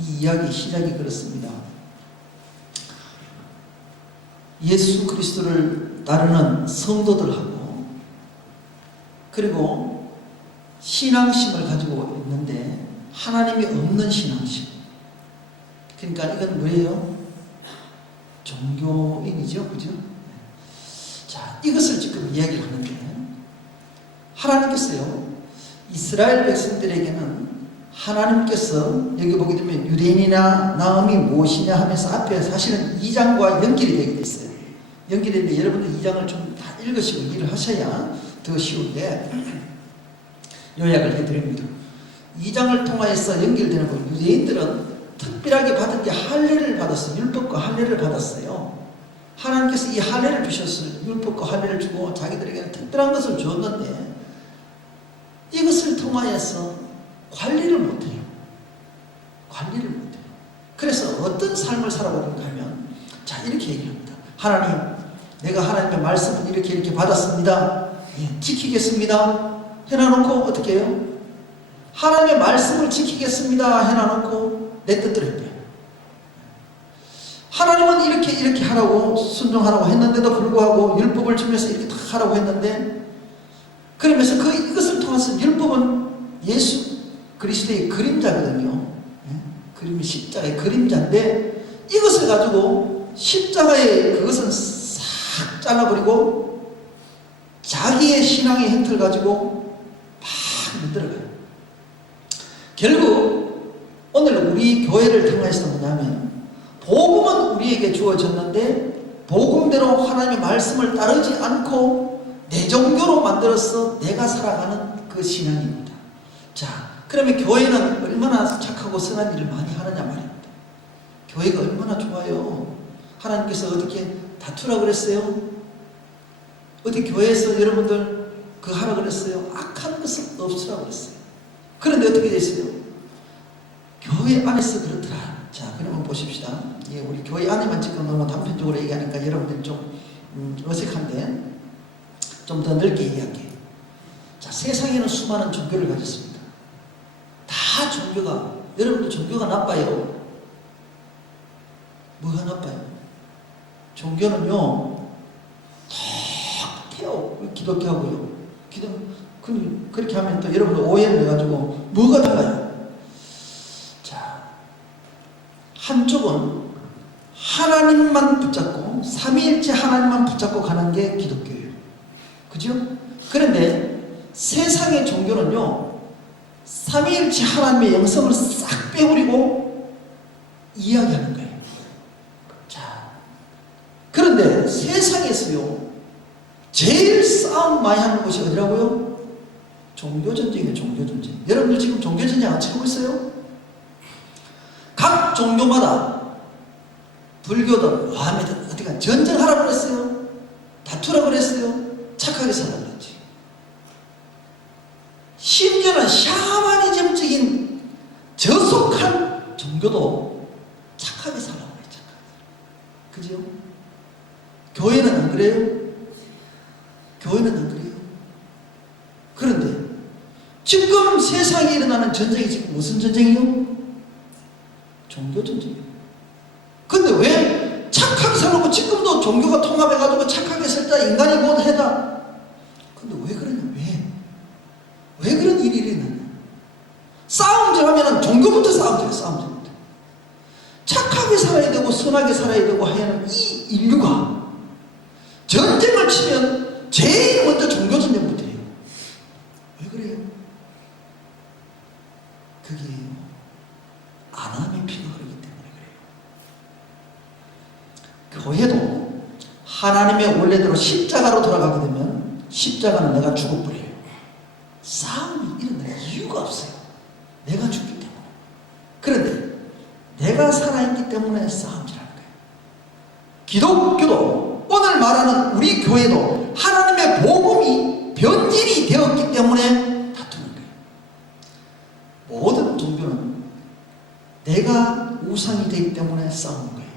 이 이야기 시작이 그렇습니다. 예수 그리스도를 따르는 성도들하고 그리고 신앙심을 가지고 있는데 하나님이 없는 신앙심. 그러니까 이건 뭐예요? 종교인이죠, 그죠? 자, 이것을 지금 이야기를 하는데 하나님께서요 이스라엘 백성들에게는 하나님께서 여기 보게 되면 유대인이나 나음이 무엇이냐 하면서 앞에 사실은 2장과 연결이 되게 있어요. 연결되는데 여러분들 2장을 좀 다 읽으시고 일을 하셔야 더 쉬운데 요약을 해드립니다. 2장을 통하여서 연결되는 거 유대인들은 특별하게 받은 게 할례를 받았어요. 율법과 할례를 받았어요. 하나님께서 이 할례를 주셨어요. 율법과 할례를 주고 자기들에게는 특별한 것을 줬는데 이것을 통하여서 관리를 못해요. 관리를 못해요. 그래서 어떤 삶을 살아보는가 하면 자 이렇게 얘기합니다. 하나님, 내가 하나님의 말씀을 이렇게 받았습니다. 예, 지키겠습니다. 해놔놓고 어떻게 해요? 하나님의 말씀을 지키겠습니다. 해놔놓고 내 뜻대로 했대요. 하나님은 이렇게 하라고 순종하라고 했는데도 불구하고 율법을 주면서 이렇게 다 하라고 했는데 그러면서 이것을 통해서 율법은 예수 그리스도의 그림자거든요. 그림이 십자가의 그림자인데 이것을 가지고 십자가의 그것은 싹 잘라버리고 자기의 신앙의 형태를 가지고 막 만들어가요. 결국 오늘 우리 교회를 통해서 뭐냐면 복음은 우리에게 주어졌는데 복음대로 하나님의 말씀을 따르지 않고 내 종교로 만들어서 내가 살아가는 그 신앙입니다. 자, 그러면 교회는 얼마나 착하고 선한 일을 많이 하느냐 말입니다. 교회가 얼마나 좋아요. 하나님께서 어떻게 다투라 그랬어요? 어디 교회에서 여러분들 그 하라 그랬어요? 악한 것은 없으라 그랬어요. 그런데 어떻게 됐어요? 교회 안에서 그렇더라. 자, 그러면 보십시다. 예, 우리 교회 안에만 지금 너무 단편적으로 얘기하니까 여러분들이 좀 어색한데 좀 더 넓게 이야기해요. 자, 세상에는 수많은 종교를 가졌습니다. 다 종교가, 여러분들 종교가 나빠요. 뭐가 나빠요? 종교는요, 똑같아요. 기독교하고요. 그렇게 하면 또 여러분들 오해를 해가지고 뭐가 달라요? 자, 한쪽은 하나님만 붙잡고 삼위일체 하나님만 붙잡고 가는 게 기독교예요. 그죠? 그런데 세상의 종교는요 삼위일체 하나님의 영성을 싹 빼버리고 이야기하는 거예요. 자, 그런데 세상에서요 제일 싸움 많이 하는 곳이 어디라고요? 종교전쟁이에요. 종교전쟁. 여러분들 지금 종교전쟁 안 치고 있어요? 각 종교마다 불교든 와하메든 어디가 전쟁하라고 그랬어요? 다투라고 그랬어요? 착하게 살라고 그랬지. 심지어는 샤머니즘적인 저속한 종교도 착하게 살라고 그래. 착하게. 그죠? 교회는 안 그래요? 교회는 안 그래요? 그런데 지금 세상에 일어나는 전쟁이 지금 무슨 전쟁이요? 종교 전쟁이에요. 근데 왜 착하게 살라고 지금도 종교가 통합해가지고 착하게 살다 인간이 못 해다. 근데 왜 그러냐? 왜 그런 일이 일어나냐? 싸움질 하면은 종교부터 싸움질해. 싸움질부터. 착하게 살아야 되고 선하게 살아야 되고 하는 이 인류가 전쟁을 치면 제일 먼저 종교 전쟁부터 해요. 왜 그래요? 그게 아담의 피가 흐르기 때문에 그래요. 교회도 하나님의 원래대로 십자가로 돌아가게 되면 십자가는 내가 죽어버려요. 싸움이 일어날 이유가 없어요. 내가 죽기 때문에. 그런데 내가 살아있기 때문에 싸움질하는 거예요. 기독교도 오늘 말하는 우리 교회도 하나님의 복음이 변질이 되었기 때문에 다투는 거예요. 모든 종교는 내가 우상이 되기 때문에 싸우는 거예요.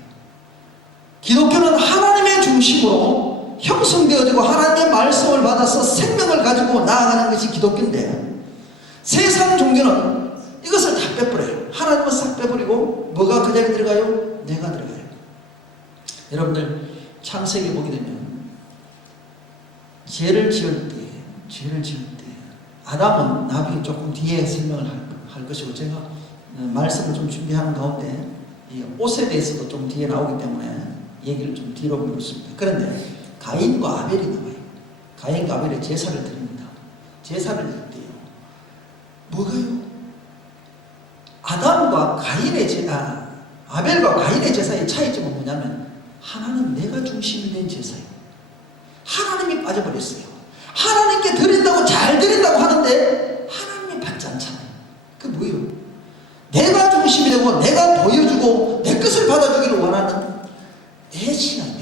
기독교는 하나님의 중심으로 형성되어지고 하나님의 말씀을 받아서 생명을 가지고 나아가는 것이 기독교인데 세상 종교는 이것을 다 빼버려요. 하나님은 싹 빼버려요. 덮어버리고 뭐가 그 자리에 들어가요? 내가 들어가요. 여러분들 창세기 보게 되면 죄를 지을 때 아담은 나중에 조금 뒤에 설명을 할 것이고, 제가 말씀을 좀 준비하는 가운데 이 옷에 대해서도 좀 뒤에 나오기 때문에 얘기를 좀 뒤로 미뤘습니다. 그런데 가인과 아벨이 나와요. 가인과 아벨의 제사를 드립니다. 제사를 드릴 때요, 뭐가요? 아담과 가인의 제사, 아벨과 가인의 제사의 차이점은 뭐냐면, 하나는 내가 중심이 된 제사예요. 하나님이 빠져버렸어요. 하나님께 드린다고 잘 드린다고 하는데 하나님이 받지 않잖아요. 그 뭐예요? 내가 중심이 되고 내가 보여주고 내 것을 받아주기를 원하는 내 신앙.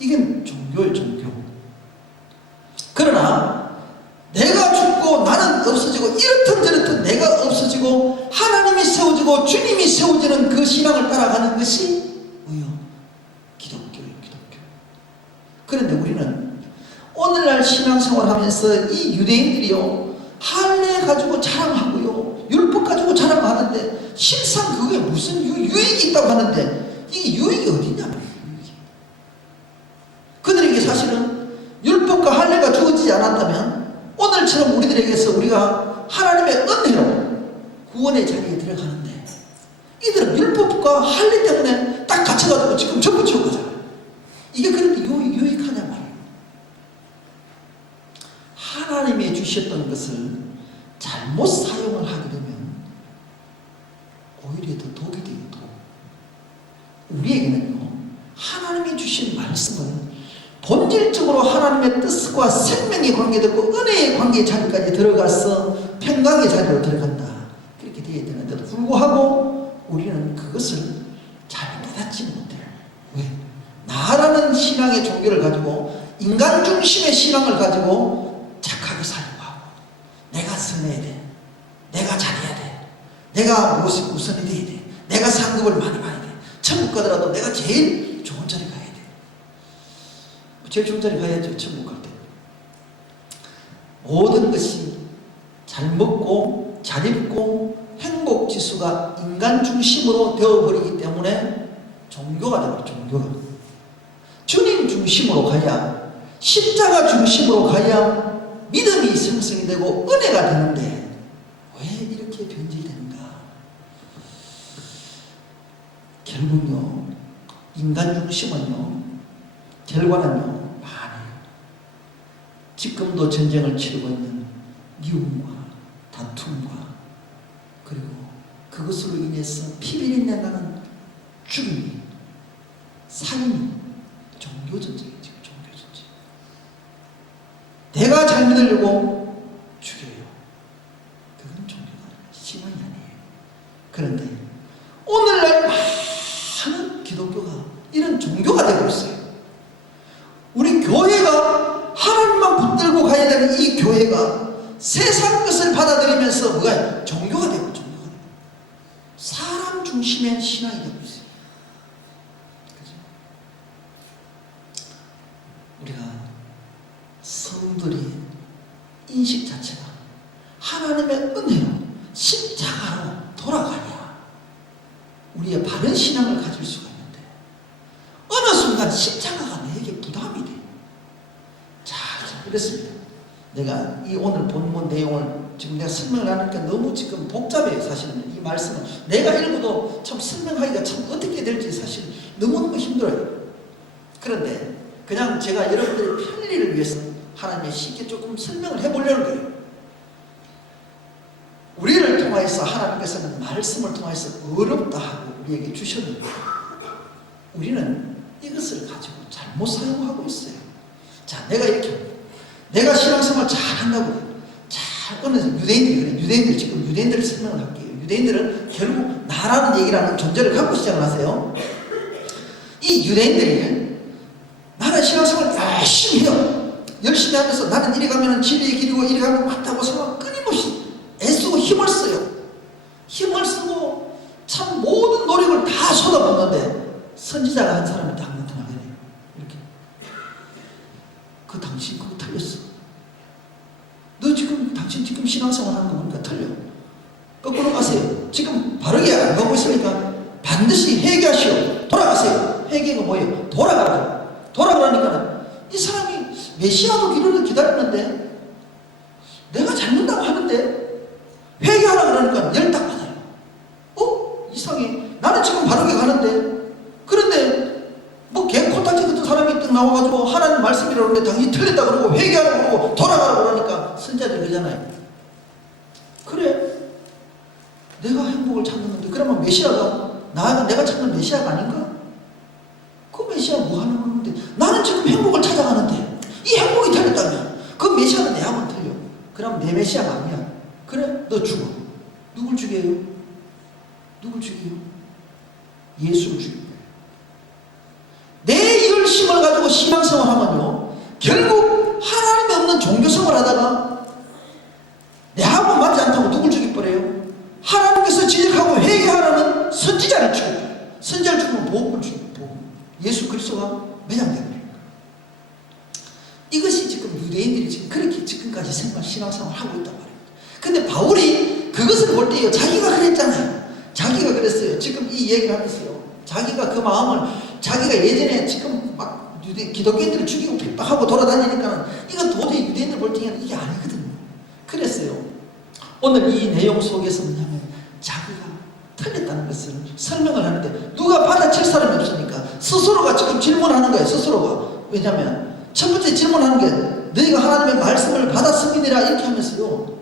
이게 종교예요, 종교. 그러나 내가 죽고 나는 없어지고 이렇든 저렇든 내가 없어지고 하나님이 세워지고 주님이 세워지는 그 신앙을 따라가는 것이 뭐예요? 기독교예요, 기독교. 그런데 우리는 오늘날 신앙생활 하면서 이 유대인들이요, 할례 가지고 자랑하고요, 율법 가지고 자랑하는데 실상 그게 무슨 유익이 있다고 하는데, 이게 유익이 어디냐 말이에요. 그들에게 사실은 율법과 할례가 주어지지 않았다면 오늘처럼 우리들에게서 우리가 하나님의 은혜로 구원의 자리에 들어가는데, 이들은 율법과 할례 때문에 딱 갇혀가지고 지금 전부 지옥가잖아요. 이게 그런데 유익하냐 말이에요. 하나님이 주셨던 것을 잘못 사용을 하게 되면 오히려 더 독이 돼요, 독. 우리에게는요, 하나님이 주신 말씀은 본질적으로 하나님의 뜻과 생명의 관계되고 은혜의 관계 자리까지 들어가서 평강의 자리로 들어간다, 그렇게 되어야 되는데도 불구하고 우리는 그것을 잘 깨닫지 못해요. 왜? 나라는 신앙의 종교를 가지고, 인간 중심의 신앙을 가지고 착하게 살려고 하고, 내가 선해야 돼, 내가 잘해야 돼, 내가 우선이 돼야 돼, 내가 상급을 많이 봐야 돼, 천국 가더라도 내가 제일 좋은 자리 가야 돼. 제일 좋은 자리 가야죠, 천국 갈 때. 모든 것이 잘 먹고 잘 입고 행복 지수가 인간 중심으로 되어버리기 때문에 종교가 되고, 종교가 주님 중심으로 가야, 십자가 중심으로 가야 믿음이 생성이 되고 은혜가 되는데 왜 이렇게 변질되는가? 결국요, 인간 중심은요, 결과는요 많아요. 지금도 전쟁을 치르고 있는 미움과 다툼과, 그리고 그것으로 인해서 피비린내 나는 죽음이, 살인이 종교 전쟁이에요. 지금 종교 전쟁. 내가 잘 믿으려고 죽여요. 그건 종교가 신앙이 아니에요. 그런데 오늘날 많은 기독교가 이런 종교가 되고 있어요. 우리 교회가 하나님만 붙들고 가야 되는 이 교회가 세상 것을 받아들이면서 뭐가 종교가 되고, 종교가 되고 사람 중심의 신앙이 되고 있어요. 그죠? 우리가 성들이 인식 자체가 하나님의 은혜로 십자가로 돌아가야 우리의 바른 신앙을 가질 수가 있는데, 어느 순간 십자가가 내게 부담이 돼. 자, 그렇습니다. 내가 이 오늘 본문 내용을 지금 내가 설명을 하니까 너무 지금 복잡해요. 사실은 이 말씀은 내가 읽어도 참 설명하기가 참 어떻게 될지 사실 너무너무 힘들어요. 그런데 그냥 제가 여러분들의 편리를 위해서 하나님의 쉽게 조금 설명을 해보려는 거예요. 우리를 통하여서 하나님께서는 말씀을 통해서 어렵다 하고 우리에게 주셨는데, 우리는 이것을 가지고 잘못 사용하고 있어요. 자, 내가 신앙생활 잘 한다고, 어느 유대인들이 그래. 유대인들, 지금 유대인들을 설명을 할게요. 유대인들은 결국 나라는 얘기라는 존재를 갖고 시작을 하세요. 이 유대인들이 나는 신앙생활 열심히 해요. 열심히 하면서 나는 이리 가면 진리의 길이고 이리 가면 맞다고 생각 끊임없이 애쓰고 힘을 써요. 힘을 쓰고 참 모든 노력을 다 쏟아붓는데 선지자가 한 사람이 딱 나타나게 돼요. 이렇게. 당신 그거 틀렸어. 당신 지금 신앙생활 하는 거 보니까 틀려. 거꾸로 가세요. 지금 바르게 안 가고 있으니까 반드시 회개하시오. 돌아가세요. 회개가 뭐예요? 돌아가라. 돌아가라니까 이 사람이 메시아도 기도를 기다리는데 내가 잡는다고 하는데 회개하라 그러니까 열딱 받아요. 이상해. 나는 지금 바르게 가는데 그런데 뭐 개코딱지 같은 사람이 딱 나와가지고 하나님 말씀이라고 하는데 당신이 틀렸다 그러고 회개하라고 그러고 돌아가라 그러니까 선자들 그러잖아요. 그래 내가 행복을 찾는데 그러면 메시아가 내가 찾는 메시아가 아닌가? 그 메시아 뭐 하는 건데 나는 지금 행복을 찾아가는데 이 행복이 틀렸다면 그 메시아는 내하고는 틀려. 그럼 내 메시아가 아니야. 그래 너 죽어. 누굴 죽여요? 누굴 죽여요? 예수를 죽여요. 내 열심을 가지고 신앙생활 하면요 결국 하나님이 없는 종교생활 하다가 내하고 맞지 않다고 누굴 죽여버려요? 하나님께서 지적하고 회개하라는 선지자를 죽여요. 선지자를 죽이면 복음을 죽여요. 예수 그리스도가 매장됩니다. 이것이 지금 유대인들이 지금 그렇게 지금까지 신앙생활을 하고 있단 말입니다. 근데 바울이 그것을 볼 때요 자기가 그랬잖아요. 자기가 그랬어요. 지금 이 얘기를 하면서요 자기가 그 마음을 자기가 예전에 지금 막 기독교인들을 죽이고 핍박하고 돌아다니니까 이건 도저히 유대인들 볼 때는 이게 아니거든요. 그랬어요. 오늘 이 내용 속에서 뭐냐면 자기가 틀렸다는 것을 설명을 하는데 누가 받아칠 사람이 없으니까 스스로가 지금 질문하는 거예요. 스스로가. 왜냐하면 첫 번째 질문하는 게 너희가 하나님의 말씀을 받았음이니라 이렇게 하면서요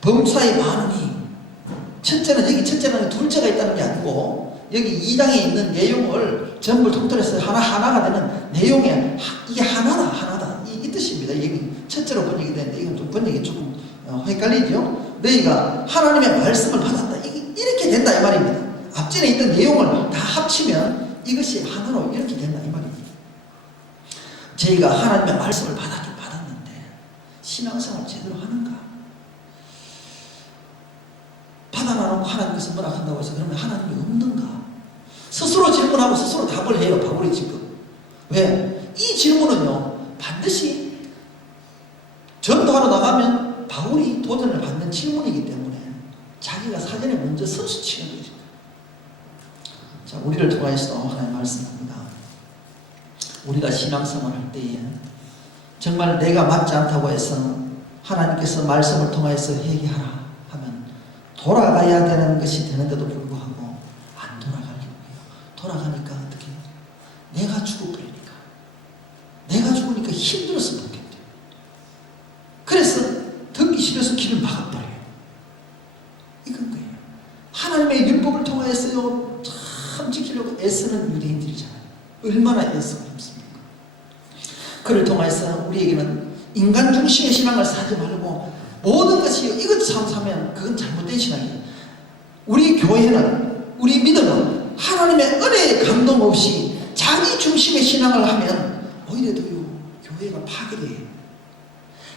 범사의 많으니 첫째는 둘째가 있다는 게 아니고 여기 2장에 있는 내용을 전부 통틀어서 하나가 되는 내용에 이게 하나다 이 뜻입니다. 여기 첫째로 번역이 되는데 이건 좀 번역이 조금 헷갈리죠. 너희가 하나님의 말씀을 받았다 이렇게 된다 이 말입니다. 앞전에 있던 내용을 다 합치면 이것이 하나로 이렇게 된다 이 말입니다. 저희가 하나님의 말씀을 받았는데 신앙생활 제대로 하는가? 받아놔놓고 하나님께서 뭐라 한다고 해서 그러면 하나님이 없는가? 스스로 질문하고 스스로 답을 해요. 바울이 지금. 왜? 이 질문은요 반드시 전도하러 나가면 바울이 도전을 받는 질문이기 때문에 자기가 사전에 먼저 선수치는 거죠. 자, 우리를 통하여서 하나님 말씀합니다. 우리가 신앙생활 할 때에 정말 내가 맞지 않다고 해서 하나님께서 말씀을 통하여서 회개하라 하면 돌아가야 되는 것이 되는데도 불구하고 안 돌아가려고 해요. 돌아가니까 어떻게 해요? 내가 죽어버리니까. 내가 죽으니까 힘들어서 못 견뎌요. 그래서 듣기 싫어서 길을 막아버려요. 이건 거예요. 하나님의 율법을 통하여서요 참 지키려고 애쓰는 유대인들이잖아요. 얼마나 애쓰고 힘씁니까? 그를 통해서 우리에게는 인간 중심의 신앙을 사지 말고 모든 것이 이것 삼으면 그건 잘못된 신앙이에요. 우리 교회는 우리 믿음은 하나님의 은혜에 감동 없이 자기 중심의 신앙을 하면 오히려 더요 교회가 파괴돼요.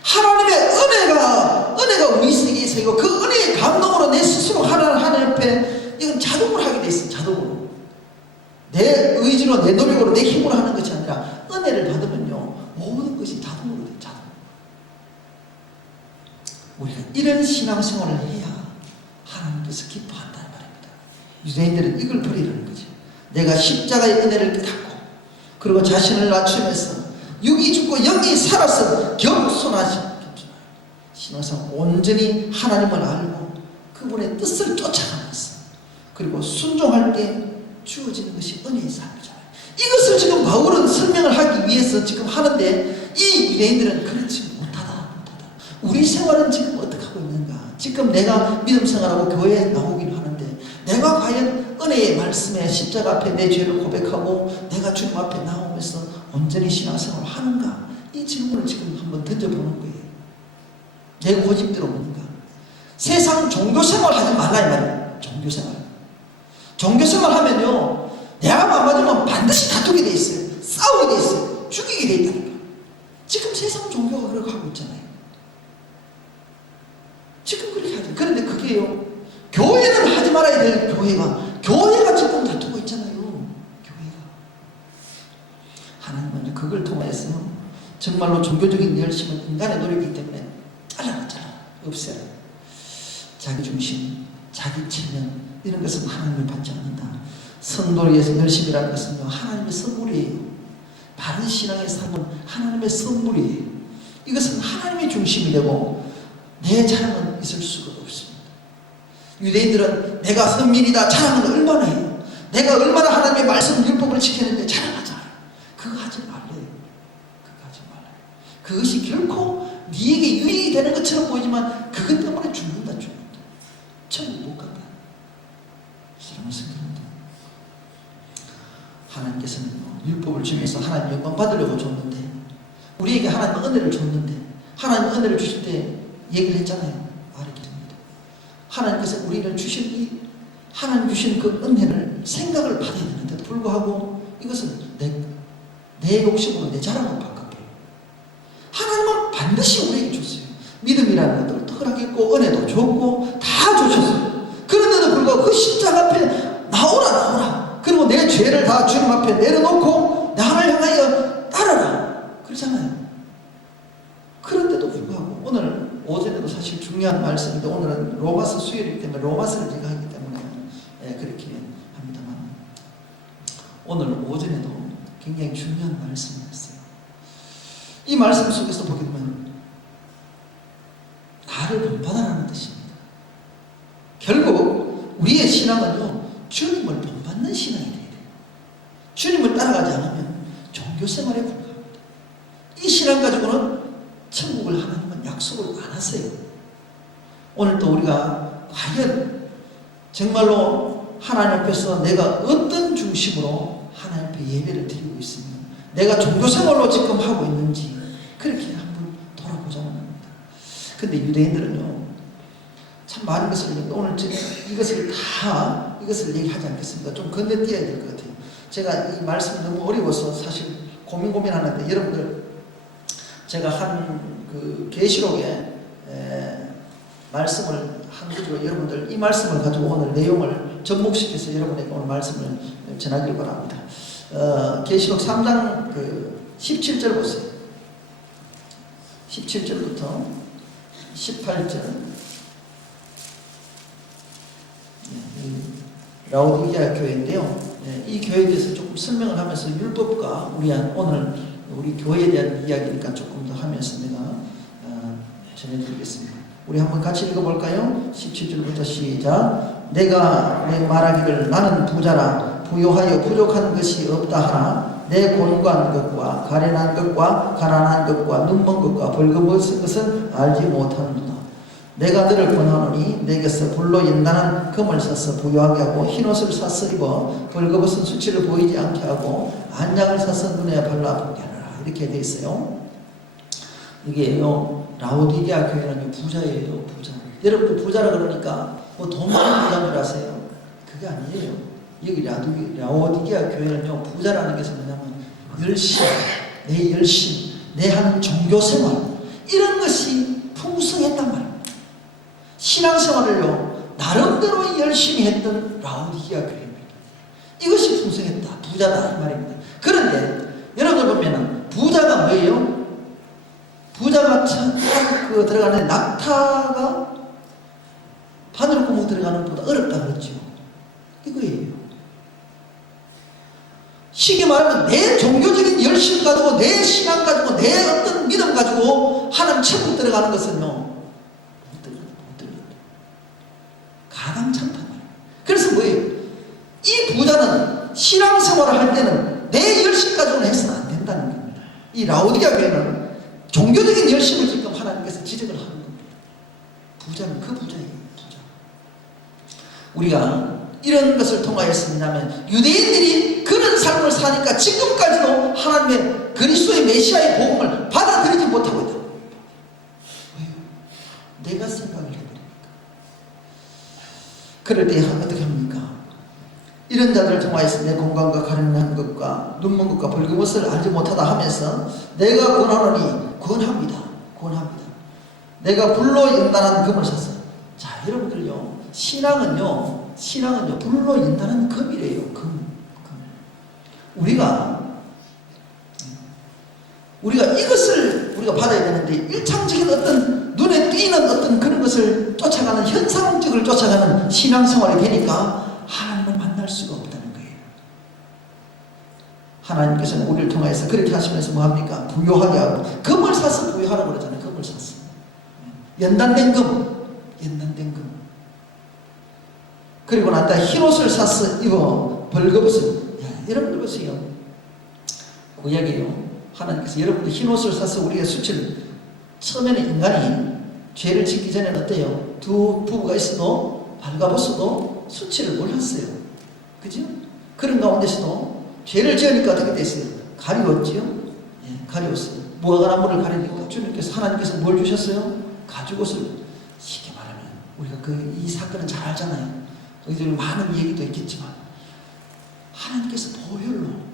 하나님의 은혜가 우리 세계에 있고 그 은혜의 감동으로 내 스스로 하나님 앞에 이건 자동으로 하게 돼 있어요. 자동으로. 내 의지로 내 노력으로 내 힘으로 하는 것이 아니라 은혜를 받으면요 모든 것이 자동으로 돼요. 자동. 우리가 이런 신앙생활을 해야 하나님께서 기뻐한다는 말입니다. 유대인들은 이걸 버리라는 거죠. 내가 십자가의 은혜를 깨닫고 그리고 자신을 낮추면서 육이 죽고 영이 살아서 겸손하시 신앙생활 온전히 하나님을 알고 그분의 뜻을 쫓아가면서 그리고 순종할 때 주어지는 것이 은혜의 삶이잖아요. 이것을 지금 바울은 설명을 하기 위해서 지금 하는데 이 유대인들은 그렇지 못하다. 우리 생활은 지금 어떻게 하고 있는가? 지금 내가 믿음 생활하고 교회에 나오기를 하는데 내가 과연 은혜의 말씀에 십자가 앞에 내 죄를 고백하고 내가 주님 앞에 나오면서 온전히 신앙생활을 하는가? 이 질문을 지금 한번 던져보는 거예요. 내 고집대로 보는가? 세상 종교생활 하지 말라 이 말이에요. 종교생활 하면요 내가 안 맞으면 반드시 다투게 돼 있어요. 싸우게 돼 있어요. 죽이게 돼 있다니까. 지금 세상 종교가 그렇게 하고 있잖아요. 지금 그렇게 하죠. 그런데 그게요 교회는 하지 말아야 될 교회가 지금 다투고 있잖아요. 교회가 하나님은 그걸 통해서 정말로 종교적인 열심은 인간의 노력이기 때문에 잘라 없애라. 자기 중심, 자기 체면 이런 것은 하나님을 받지 않는다. 성도를 위해서 열심이라는 것은요 하나님의 선물이에요. 바른 신앙의 삶은 하나님의 선물이에요. 이것은 하나님의 중심이 되고 내 자랑은 있을 수가 없습니다. 유대인들은 내가 선민이다 자랑은 얼마나 해요. 내가 얼마나 하나님의 말씀 율법을 지켰는데 자랑하잖아요. 그거 하지 말래요. 그거 하지 말아요. 그것이 결코 네게 유익이 되는 것처럼 보이지만 그것 때문에 죽는다. 천국 못 간다. 사랑을 생각합니다. 하나님께서는 율법을 주면서 하나님 영광 받으려고 줬는데 우리에게 하나님 은혜를 줬는데 하나님 은혜를 주실 때 얘기를 했잖아요. 말하기 됩니다. 하나님께서 우리를 주신 이 하나님 주신 그 은혜를 생각을 받아야 되는데 불구하고 이것은 내 욕심으로 내 자랑으로 바꿨대요. 하나님은 반드시 우리에게 줬어요. 믿음이라는 것들을 특별하게 했고 은혜도 줬고 다 주셨어요. 그런데도 불구하고 그 십자가 앞에 나오라 그리고 내 죄를 다 주님 앞에 내려놓고 나를 향하여 따르라 그러잖아요. 그런데도 불구하고 오늘 오전에도 사실 중요한 말씀인데 오늘은 로마서 수요일이기 때문에 로마서를 제가 하기 때문에 그렇게 합니다만 오늘 오전에도 굉장히 중요한 말씀이었어요. 이 말씀 속에서 보게 되면 나를 본받아라는 뜻입니다. 결국 우리의 신앙은요 주님을 본받는 신앙이 돼야 돼요. 주님을 따라가지 않으면 종교생활에 불과합니다. 이 신앙 가지고는 천국을 하나님은 약속을 안 하세요. 오늘 또 우리가 과연 정말로 하나님 앞에서 내가 어떤 중심으로 하나님 앞에 예배를 드리고 있으며 내가 종교생활로 지금 하고 있는지 그렇게 한번 돌아보자는 겁니다. 근데 유대인들은요 참 많은 것을 오늘 이것을 얘기하지 않겠습니다. 좀 건너뛰어야 될 것 같아요. 제가 이 말씀이 너무 어려워서 사실 고민하는데 여러분들 제가 한 그 계시록에 말씀을 한 거죠. 여러분들 이 말씀을 가지고 오늘 내용을 접목시켜서 여러분에게 오늘 말씀을 전하길 바랍니다. 계시록 3장 그 17절 보세요. 17절부터 18절 라오디게아 교회인데요. 이 교회에 대해서 조금 설명을 하면서 율법과 오늘 우리 교회에 대한 이야기니까 조금 더 하면서 내가 전해드리겠습니다. 우리 한번 같이 읽어볼까요? 17절부터 시작. 내가 말하기를 나는 부자라 부요하여 부족한 것이 없다 하나 내 곤고한 것과 가련한 것과 가난한 것과 눈먼 것과 벌거벗은 것을 알지 못하는도다. 내가 너를 권하노니 내게서 불로 연단한 금을 사서 부요하게 하고 흰옷을 사서 입어 벌거벗은 수치를 보이지 않게 하고 안약을 사서 눈에 발라보게 하라. 이렇게 되어 있어요. 이게요 라오디게아 교회는 부자예요. 부자. 여러분 부자라 그러니까 뭐 돈 많은 부자인 줄 아세요? 그게 아니에요. 여기 라오디게아 교회는요 부자라는 것은 뭐냐면 열심, 내 열심, 내 하는 종교생활 이런 것이 풍성했단 말입니다. 신앙생활을요 나름대로 열심히 했던 라오디게아 교회입니다. 이것이 풍성했다. 부자다 이 말입니다. 그런데 여러분들 보면은 부자가 뭐예요? 부자가 그 들어가는 낙타가 바늘구멍 들어가는 것보다 어렵다 그랬죠. 이거예요. 쉽게 말하면 내 종교적인 열심 가지고 내 신앙 가지고 내 어떤 믿음 가지고 하나님 천국 들어가는 것은요 못 들어간다. 가당찮단 말이에요. 그래서 뭐예요? 이 부자는 신앙생활을 할 때는 내 열심 가지고는 해서는 안 된다는 겁니다. 이 라오디게아 교회는 종교적인 열심을 지금 하나님께서 지적을 하는 겁니다. 부자는 그 부자예요. 부자. 우리가 이런 것을 통하여서 뭐냐면 유대인들이 그런 삶을 사니까 지금까지도 하나님의 그리스도의 메시아의 복음을 받아들이지 못하고 있다. 왜요? 내가 생각을 해버리니까. 그럴 때 어떻게 합니까? 이런 자들을 통하여서 내 건강과 가련한 것과 눈먼 것과 벌거벗을 알지 못하다 하면서 내가 권합니다. 내가 불로 연단한 금을 샀어. 자 여러분들요 신앙은요 불로 연단한 금이래요. 금. 우리가 이것을 우리가 받아야 되는데 일상적인 어떤 눈에 띄는 어떤 그런 것을 쫓아가는 현상적으로 쫓아가는 신앙생활이 되니까 하나님을 만날 수가 없다는 거예요. 하나님께서는 우리를 통해서 그렇게 하시면서 뭐합니까? 부요하게 하고, 금을 사서 부요하라고 그러잖아요. 금을 사서 연단된 금. 그리고 난 다음에 흰옷을 사서 입어 벌거벗은. 여러분들 보세요. 구약이에요. 하나님께서 여러분들 흰옷을 사서 우리의 수치를, 처음에는 인간이 죄를 짓기 전에는 어때요? 두 부부가 있어도 발가벗어도 수치를 몰랐어요. 그죠? 그런 가운데서도 죄를 지으니까 어떻게 됐어요? 가리웠지요? 예, 가리웠어요. 무화과나무를 가리니까 주님께서, 하나님께서 뭘 주셨어요? 가죽옷을. 쉽게 말하면 우리가 이 사건은 잘 알잖아요. 여기서 많은 얘기도 있겠지만 하나님께서 보혈로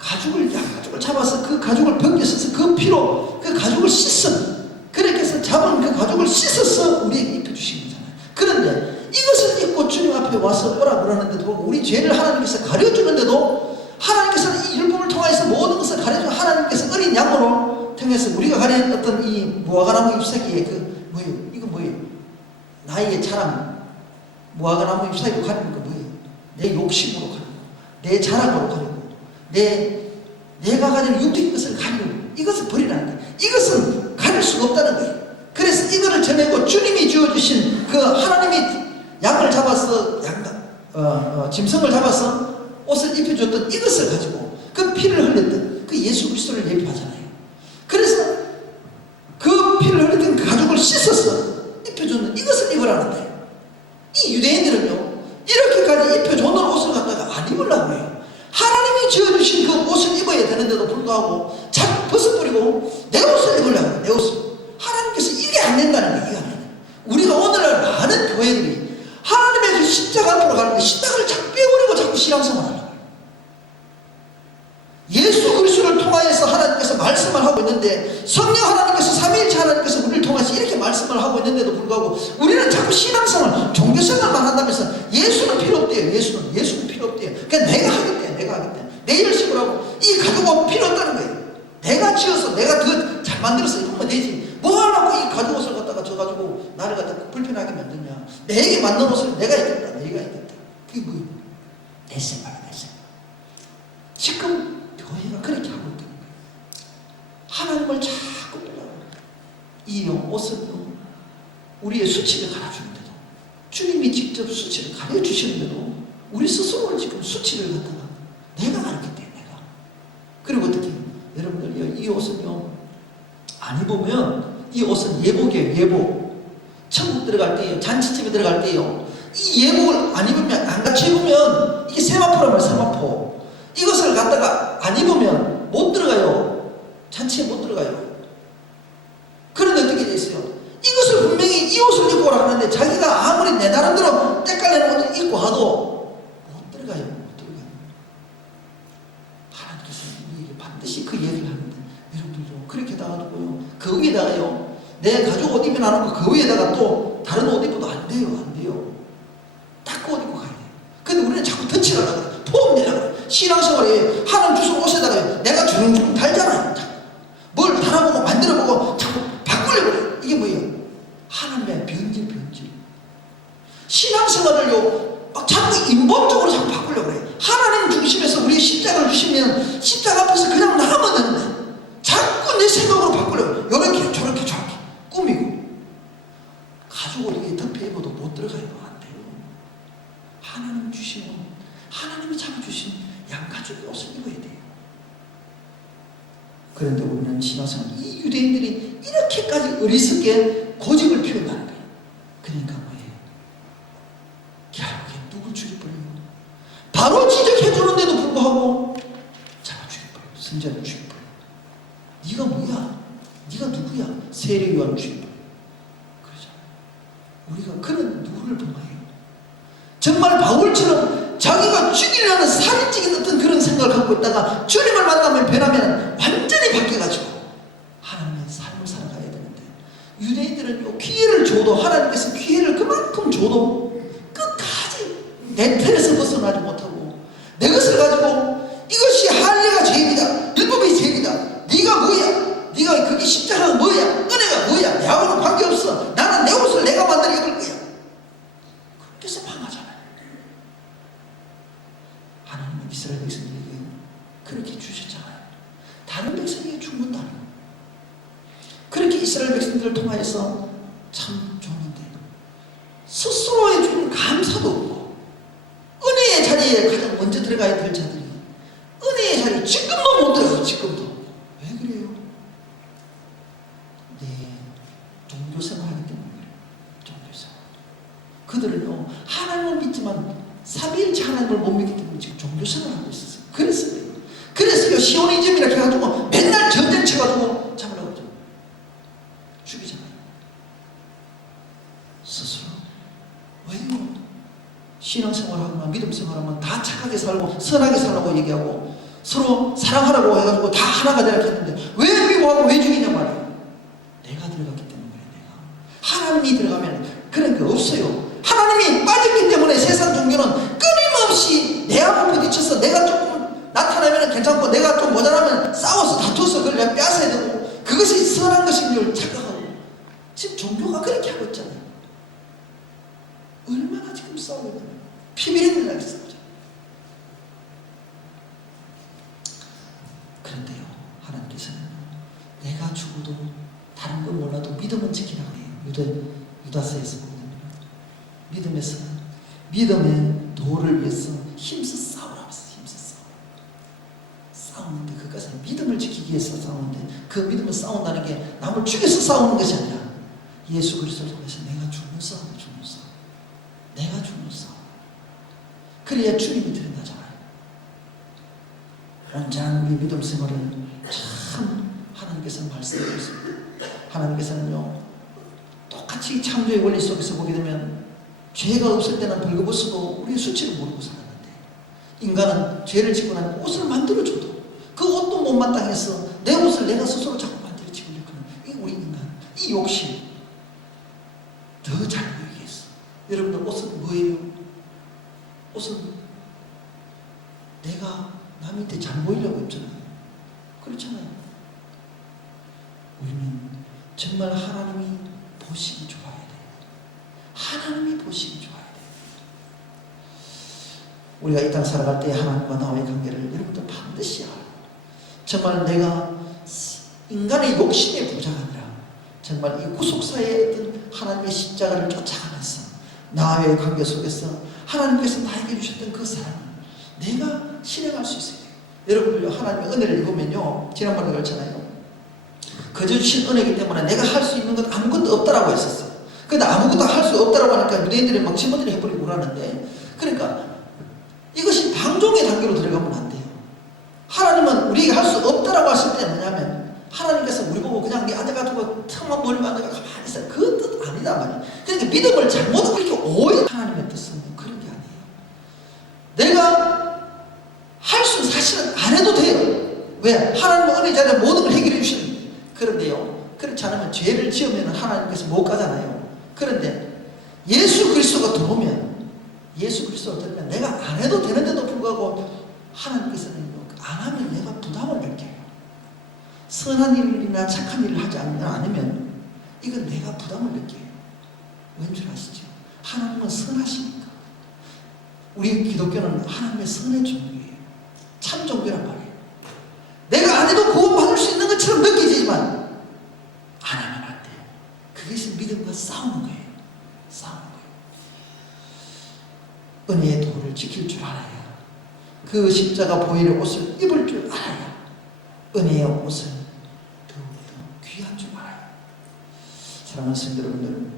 양가죽을 잡아서 그 가죽을 벗겨서 그 피로 그 가죽을 씻은, 그렇게 해서 잡은 그 가죽을 씻어서 우리에게 입혀주신 거잖아요. 그런데 이것을 입고 주님 앞에 와서 오라 그러는데도, 우리 죄를 하나님께서 가려주는데도, 하나님께서는 이 율법을 통해서 모든 것을 가려주는, 하나님께서 어린 양으로 통해서 우리가 가린 어떤 이 무화과나무 잎사귀에 이거 뭐예요? 나의 자랑, 무화과나무 잎사귀로 가리는 거 뭐예요? 내 욕심으로 가리고, 내 자랑으로 가리고, 내가 가진 육적인 것을 가리고, 이것을 버리라는 거예요. 이것은 가릴 수가 없다는 거예요. 그래서 이거를 전하고 주님이 주어주신 그 하나님이 양을 잡아서 짐승을 잡아서 옷을 입혀줬던 이것을 가지고 그 피를 흘렸던 그 예수 그리스도를 예표하잖아요. 그래서 그 피를 흘렸던 그 가죽을 씻어서 입혀줬는 이것을 입으라는 거예요. 이 유대인들은요, 이렇게까지 입혀줬는 옷을 갖다가 안 입으려고 해요. 하나님이 지어주신 그 옷을 입어야 되는데도 불구하고 자꾸 벗어버리고 내 옷을 입으려고 해요. 내 옷을. 하나님께서 이게 안 된다는 거예요. 이게 안 된다. 우리가 오늘날 많은 교회들이 하나님의 그 십자가 앞으로 가는데 십자가를 자꾸 빼버리고 자꾸 신앙생활을 하려고 해요. 예수 그리스도를 통하여서 하나님께서 말씀을 하고 있는데, 성령 하나님께서, 삼위일체 하나님께서 우리를 통해서 이렇게 말씀을 하고 있는데도 불구하고 우리는 자꾸 신앙생활, 종교생활만 한다면서 예수는 필요 없대요. 예수는 필요 없대요. 그냥 내가 하겠대요. 내 열심을 하고, 이 가죽옷 필요 없다는 거예요. 내가 지어서 내가 더 잘 만들어서 입으면 되지, 뭐 하려고 이 가죽옷을 갖다가 져가지고 나를 갖다가 불편하게 만드냐. 내게 맞는 옷을 내가 입겠다. 그게 뭐예요? 내 생각. 지금 교회가 그렇게 하고 있다는 거예요. 하나님을 자꾸 빼려고. 이 옷은요, 우리의 수치를 갈아주는데도, 주님이 직접 수치를 가려주시는데도 우리 스스로는 지금 수치를 갖다가 내가 가르쳤대요. 내가. 그리고 어떻게, 여러분들 이 옷은요, 안 입으면, 이 옷은 예복이에요. 예복. 천국 들어갈 때요, 잔치집에 들어갈 때요, 이 예복을 안 입으면, 안 같이 입으면 이게 세마포라면 세마포. 이것을 갖다가 안 입으면 못 들어가요. 잔치에 못 들어가요. 그런데 어떻게 돼 있어요? 이것을 분명히 이 옷을 입고 오라 하는데 자기가 아무리 내 나름대로 때깔내는 옷을 입고 와도 못 들어가요. 하나님께서 우리에게 반드시 그 얘기를 하는데, 여러분들도 그렇게 당하고요, 그 위에다가요, 내 가죽 옷 입고 나는 거 그 위에다가 또 다른 옷 입어도 안 돼요. 딱 그 옷 입고 가야 돼요. 근데 우리는 자꾸 덧칠하려고 그래요. 포함 내려고 그래요. 신앙생활에 하나님 주신 옷에다가 내가 주렁주렁 달잖아요. 뭘 달아보고 만들어보고 자꾸 바꾸려고 그래요. 이게 뭐예요? 하나님의 변질. 신앙생활을요, 막 자꾸 인본적으로 자꾸 바꾸려고 그래요. 하나님 중심에서 우리 십자가를 주시면 십자가 앞에서 그냥 나가면 되는데 자꾸 내 생각으로 바꾸려고 그래요. 요렇게 저렇게 꾸미고. 가죽옷 이게 덮여 입어도 못 들어가요. 안 돼요. 하나님 주신 옷, 하나님이 잡아주신 양가죽의 옷을 입어야 돼요. 그런데 우리는 신앙생활, 이 유대인들이 이렇게까지 어리석게 고집을 피운다는 거예요. 그러니까 뭐예요? 결국에 누굴 죽여버려요? 바로 지적해주는데도 불구하고 잡아 죽여버려요. 선자를 죽여버려요. 네가 뭐야? 네가 누구야? 세례요한을 죽여버려요. 그러죠. 우리가 그런 누구를 범해요? 정말 바울처럼 자기가 죽이려는 살인적인 어떤 그런 생각을 갖고 있다가 주님을 만나면 변하면 완전히 바뀌어가지고 하나님의 삶을 살아가야 되는데, 유대인들은 기회를 줘도, 하나님께서 기회를 그만큼 줘도 끝까지 내 틀에서 벗어나지 못하고, 내 것을 가지고 이것이 할례가 죄입니다, 율법이 죄입니다, 네가 뭐야, 네가 그게 십자가가 뭐야, 은혜가 뭐야, 내하고는 관계없어, 나는 내 옷을 내가 만들어 입을 거야. 하나님은 이스라엘 백성들에게 그렇게 주셨잖아요. 다른 백성에게 준 것도 아니고 그렇게 이스라엘 백성들을 통하여서 참 좋은데 스스로의 주는 감사도 없고 은혜의 자리에 가장 먼저 들어가야 될 자들이 은혜의 자리에 지금도 못 들어가요. 지금도. 왜 그래요? 네, 종교생활하기 때문에 그래요. 종교생활. 그들은요 하나님을 믿지만 삼위일체 하나님을 못 믿기 때문에 지금 종교생활하고 있었어요. 그랬어요. 그래서 시오니즘이라 해가지고 맨날 전쟁 쳐가지고 잡으려고 하죠. 죽이잖아요. 스스로. 왜요? 신앙생활하면 믿음생활하면 다 착하게 살고 선하게 살라고 얘기하고 서로 사랑하라고 해가지고 다 하나가 되라 했는데 왜 미워하고 왜 죽이냐 말이에요. 내가 들어갔기 때문에 내가. 하나님이 들어가면 그런 게 없어요. 하나님이 빠졌기 때문에 세상 종교는 끊임없이 내하고 부딪혀서 내가 조금 나타나면 괜찮고 내가 좀 모자라면 싸워서 다투어서 그걸 내가 빼앗아야 되고 그것이 선한 것인 줄 착각하고 지금 종교가 그렇게 하고 있잖아요. 얼마나 지금 싸우고 있는 피비린내 나게 싸우죠. 그런데요 하나님께서는 내가 죽어도 다른 건 몰라도 믿음은 지키라고 해요. 유다서에서 보면 믿음에서 믿음의 도를 위해서 힘써 싸우라고 했어요. 힘써 싸우는데 그것은 믿음을 지키기 위해서 싸우는데 그 믿음을 싸운다는 게 남을 죽여서 싸우는 것이 아니라 예수 그리스도를 통해서 내가 죽는 싸움 내가 죽는 싸움. 그래야 주님이 드러나잖아요. 온전한 우리 믿음 생활을 참 하나님께서 말씀하고 있습니다. 하나님께서는요 똑같이 창조의 원리 속에서 보게 되면 죄가 없을 때는 벌거벗어도 우리의 수치를 모르고 살았는데 인간은 죄를 짓고 나면 옷을 만들어줘도 그 옷도 못마땅해서 내 옷을 내가 스스로 자꾸 만들어 지으려고 하는 이 우리 인간 이 욕심 더 잘 보이게 했어. 여러분들 옷은 뭐예요? 옷은 내가 남한테 잘 보이려고 입잖아요. 그렇잖아요. 우리는 정말 하나님이 보시기 좋아야 돼요. 하나님이 보시기 좋아야 돼요. 우리가 이 땅 살아갈 때 하나님과 나와의 관계를 여러분들 반드시 알고 정말 내가 인간의 욕심의 부자가 아니라 정말 이 구속사의 어떤 하나님의 십자가를 쫓아가면서 나와의 관계 속에서 하나님께서 나에게 주셨던 그 사랑을 내가 실행할 수 있어야 돼요. 여러분들 하나님의 은혜를 읽으면요 지난번에 그렇잖아요. 그저 주신 은혜이기 때문에 내가 할 수 있는 건 아무것도 없다라고 했었어요. 근데 아무것도 할 수 없다라고 하니까 유대인들이 막 신문들이 해버리고 그러는데 그러니까 이것이 방종의 단계로 들어가면 안 돼요. 하나님은 우리에게 할 수 없다라고 하실 때 뭐냐면 하나님께서 우리 보고 그냥 네 앉아가지고 턱만 멀리 앉아가 가만히 있어요. 그 뜻 아니다 말이에요. 그러니까 믿음을 잘못 그렇게 오해 하나님의 뜻은 그런 게 아니에요. 내가 할 수 사실은 안 해도 돼요. 왜? 하나님은 은혜 자리에 모든 걸 해결해 주시는. 그런데요 그렇지 않으면 죄를 지으면 하나님께서 못 가잖아요. 그런데 예수 그리스도가 들어오면 내가 안 해도 되는데도 불구하고 하나님께서는 안 하면 내가 부담을 느껴요. 선한 일이나 착한 일을 하지 않으면 이건 내가 부담을 느껴요. 왠 줄 아시죠? 하나님은 선하시니까. 우리 기독교는 하나님의 선의 종교예요. 참 종교란 말이에요. 내가 안 해도 구원받을 수 있는 것처럼 느껴지지만 안 하면 안 돼요. 그것이 믿음과 싸우는 거예요. 싸우는 거예요. 은혜의 도를 지킬 줄 알아야 그 십자가 보혈의 옷을 입을 줄 알아야 은혜의 옷을 더욱더 귀한 줄 알아요. 사랑하는 성도 여러분들,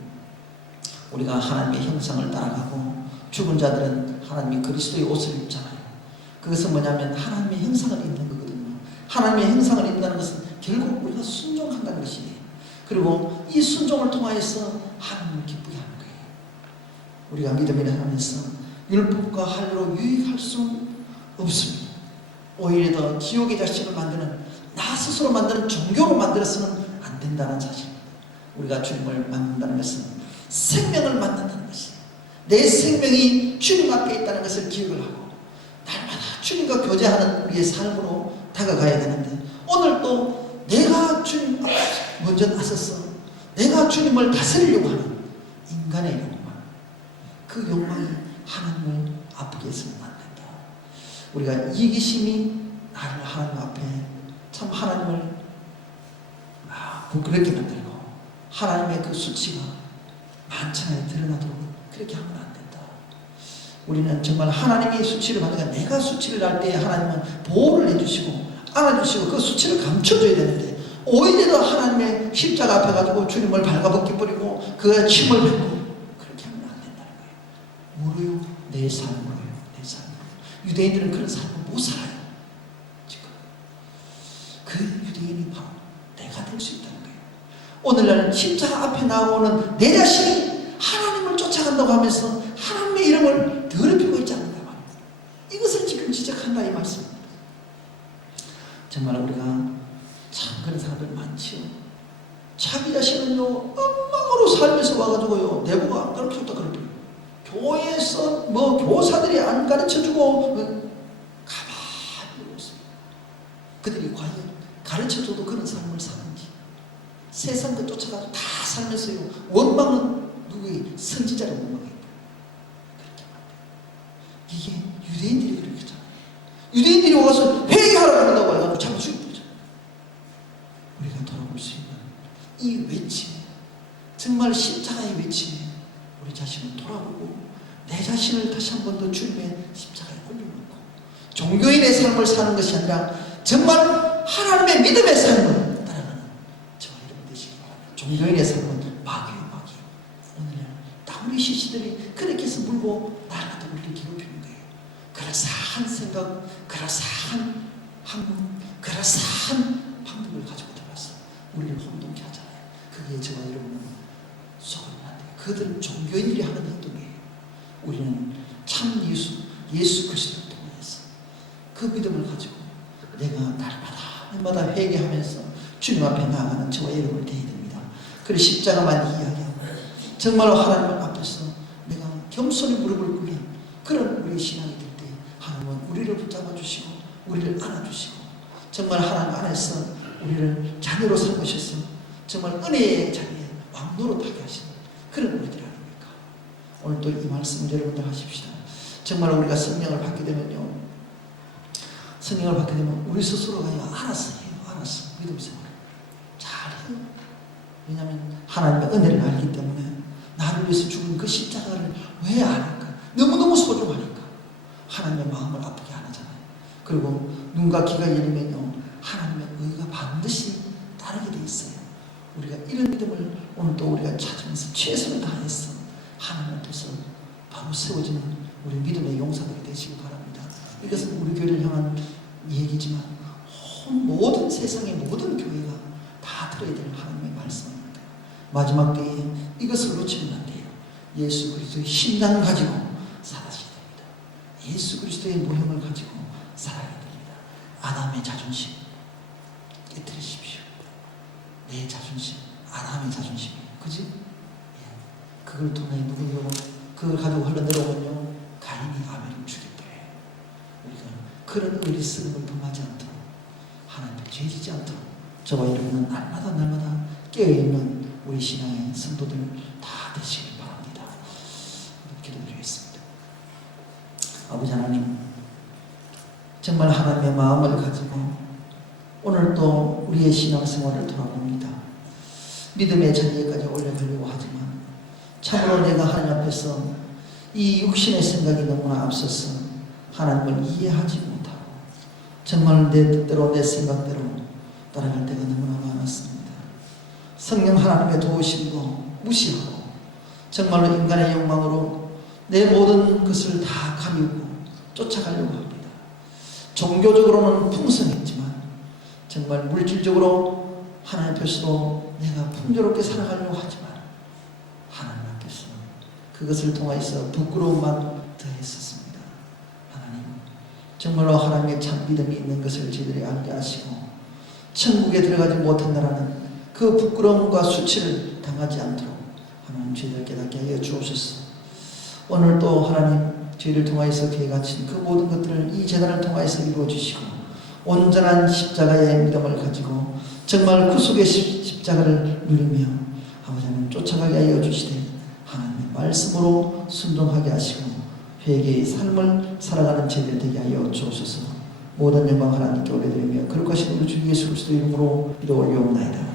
우리가 하나님의 형상을 따라가고 죽은 자들은 하나님이 그리스도의 옷을 입잖아요. 그것은 뭐냐면 하나님의 형상을 입는 거거든요. 하나님의 형상을 입는다는 것은 결국 우리가 순종한다는 것이에요. 그리고 이 순종을 통하여서 하나님을 기쁘게 하는 거예요. 우리가 믿음을 하면서 율법과 할례로 유익할 수 없습니다. 오히려 더 지옥의 자식을 만드는 나 스스로 만드는 종교로 만들어서는 안 된다는 사실입니다. 우리가 주님을 만난다는 것은 생명을 만난다는 것이에요. 내 생명이 주님 앞에 있다는 것을 기억을 하고 날마다 주님과 교제하는 우리의 삶으로 다가가야 되는데 오늘도 내가 주님 앞에 먼저 나서서 내가 주님을 다스리려고 하는 인간의 욕망, 그 욕망이 하나님을 아프게 해서는 안 된다. 우리가 이기심이 나를 하나님 앞에 참 하나님을 부끄럽게 만들고 하나님의 그 수치가 만천하에 드러나도록 그렇게 하면 안 된다. 우리는 정말 하나님이 수치를 받으니까 내가 수치를 날 때 하나님은 보호를 해주시고 안아주시고 그 수치를 감춰줘야 되는데 오히려 하나님의 십자가 앞에 가지고 주님을 발가벗겨 버리고 그의 침을 뱉고 그렇게 하면 안 된다는 거예요. 뭐로요? 내 삶으로요. 내 삶으로. 유대인들은 그런 삶을 못 살아요. 지금 그 유대인이 바로 내가 될 수 있다는 거예요. 오늘날 십자가 앞에 나오는 내 자신이 하나님을 쫓아간다고 하면서 하나님의 이름을 더럽히고 있지 않는가 말이에요. 이것을 지금 지적한다 이 말씀입니다. 정말 우리가 참 그런 사람들 많지요. 자기 자신은요 엉망으로 살면서 와가지고요 내부가 안 가르쳐줬다 그러더라고요. 교회에서 뭐 교사들이 안 가르쳐주고 가만히 있습니다. 그들이 과연 가르쳐줘도 그런 삶을 사는지 세상 그 쫓아가서 다 살면서요 원망은 누구의 선지자를 원망해요. 그렇게 말해요. 이게 유대인들이 그렇잖아요. 유대인들이 와서 회개하라고 한다고 해가지고 자꾸 죽여버리죠. 우리가 돌아볼 수 있는 이 외침에 정말 십자가의 외침에 우리 자신을 돌아보고 내 자신을 다시 한 번 더 주님의 십자가에 올려놓고 종교인의 삶을 사는 것이 아니라 정말 하나님의 믿음의 삶을 따라가는 저와 여러분 되시기 바랍니다. 종교인의 삶은 마귀예요, 마귀. 오늘날 다우리 시시들이 그렇게 해서 물고 나라도 우리를 괴롭히는 거예요. 그라사한 생각, 그라사한 학문, 그라사한 방법을 가지고 들어와서 우리를 혼동케 하잖아요. 그게 저와 여러분은 속으면 안 돼요. 그들은 종교인들이 하는 행동이에요. 우리는 참 예수 그리스도를 통해서 그 믿음을 가지고 내가 날마다 회개하면서 주님 앞에 나아가는 저와 여러분을 되어야 됩니다. 그래서 십자가만 이야기하고 정말로 하나님 앞에서 내가 겸손히 무릎을 꿇는 그런 우리 신앙이 될 때 하나님은 우리를 붙잡아 주시고 우리를 안아주시고 정말 하나님 안에서 우리를 자녀로 삼으셔서 정말 은혜의 자리에 왕노릇하게 하시는 그런 우리들 아닙니까? 오늘 또 이 말씀 여러분들 하십시다. 정말 우리가 성령을 받게 되면요, 성령을 받게 되면 우리 스스로가 알아서 해요. 알아서 믿음 생활을 잘해요. 왜냐하면 하나님의 은혜를 알기 때문에 나를 위해서 죽은 그 십자가를 왜 아니까? 너무너무 소중하니까 하나님의 마음을 아프게 안 하잖아요. 그리고 눈과 귀가 열리면요 하나님의 의가 반드시 따르게 돼 있어요. 우리가 이런 믿음을 오늘 또 우리가 찾으면서 최선을 다해서 하나님 앞에서 바로 세워지는 우리 믿음의 용사들이 되시기 바랍니다. 이것은 우리 교회를 향한 얘기지만 모든 세상의 모든 교회가 다 들어야 될 하나님의 말씀입니다. 마지막 때에 이것을 놓치면 안 돼요. 예수 그리스도의 심장을 가지고 살아셔야 됩니다. 예수 그리스도의 모형을 가지고 살아야 됩니다. 아담의 자존심 깨뜨리십시오. 내 자존심, 아담의 자존심이에요. 그지? 예. 그걸 통해 누구냐고 그걸 가지고 흘러내려오면요 가인이 아벨을 죽였대요. 우리가 그런 의리스름을 범하지 않도록 하나님을 죄지지 않도록 저와 여러분은 날마다 깨어있는 우리 신앙의 성도들 다 되시길 바랍니다. 기도드리겠습니다. 아버지 하나님, 정말 하나님의 마음을 가지고 오늘 또 우리의 신앙생활을 돌아봅니다. 믿음의 자리에까지 올라가려고 하지만 참으로 내가 하나님 앞에서 이 육신의 생각이 너무나 앞서서 하나님을 이해하지 못하고 정말 내 뜻대로 내 생각대로 따라갈 때가 너무나 많았습니다. 성령 하나님의 도우심도 무시하고 정말로 인간의 욕망으로 내 모든 것을 다 가미고 쫓아가려고 합니다. 종교적으로는 풍성했지만 정말 물질적으로 하나님 앞에서도 내가 풍요롭게 살아가려고 하지만 하나님 앞에서는 그것을 통해서 부끄러움만 더했었습니다. 하나님, 정말로 하나님의 참 믿음이 있는 것을 저희들이 알게 하시고 천국에 들어가지 못한다라는 그 부끄러움과 수치를 당하지 않도록 하나님 저희들 깨닫게 하여 주옵소서. 오늘 또 하나님 저희를 통하여서 계획하신 그 모든 것들을 이 재단을 통하여서 이루어 주시고 온전한 십자가의 믿음을 가지고 정말 구속의 십자가를 누리며 아버지 하나님 쫓아가게 하여 주시되 하나님의 말씀으로 순종하게 하시고 회개의 삶을 살아가는 저희들 되게 하여 주옵소서. 모든 영광 하나님께 올려드리며 그럴 것이 우리 주 예수 그리스도 이름으로 기도 올려옵나이다.